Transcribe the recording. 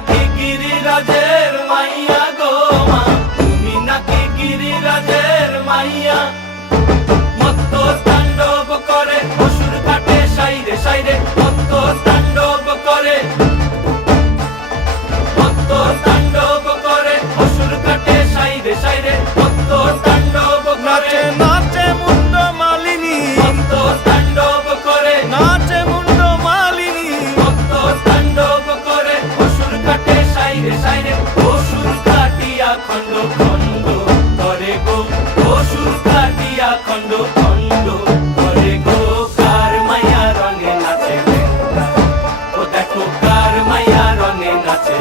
নাকি গিরিরাজের মাইয়া গো মা, তুমি নাকি গিরিরাজের মাইয়া। মত্ত তাণ্ডব করে অসুর কাটে সাইরে সাইরে, মত্ত তাণ্ডব করে, মত্ত তাণ্ডব করে অসুর কাটে সাইরে সাইরে, মত্ত তাণ্ডব করে। নাচে মুন্ড মালিনী, মত্ত তাণ্ডব করে, নাচে মুন্ড মালিনী, মত্ত তাণ্ডব করে অসুর কাটে সাইরে সাইরে, অসুর কাটিয়া খণ্ড খণ্ড করে গো, অসুর কাটিয়া খণ্ড খণ্ড করে গো। কার মায়া রঙে নাচে লেঙ্গা, ও দেখো কার মায়া রঙে নাচে।